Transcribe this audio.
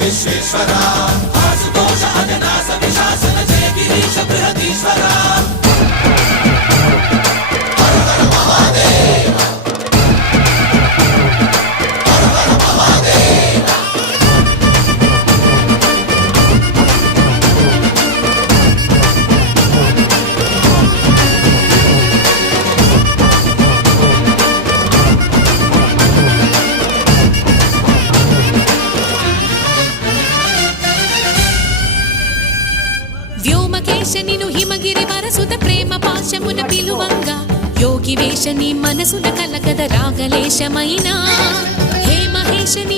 విశ్వేశ్వరా ఆశుతోష అజనాస విశాసన జయ గిరీశ బృహదీశ్వరా హర హర మహాదేవ హర హర మహాదేవ వ్యోమకేశనిను హిమగిరి వరసుత ప్రేమ పాశమున పిలువంగా యోగి వేషని మనసున కలకద రాగలేశమైనా హే మహేశని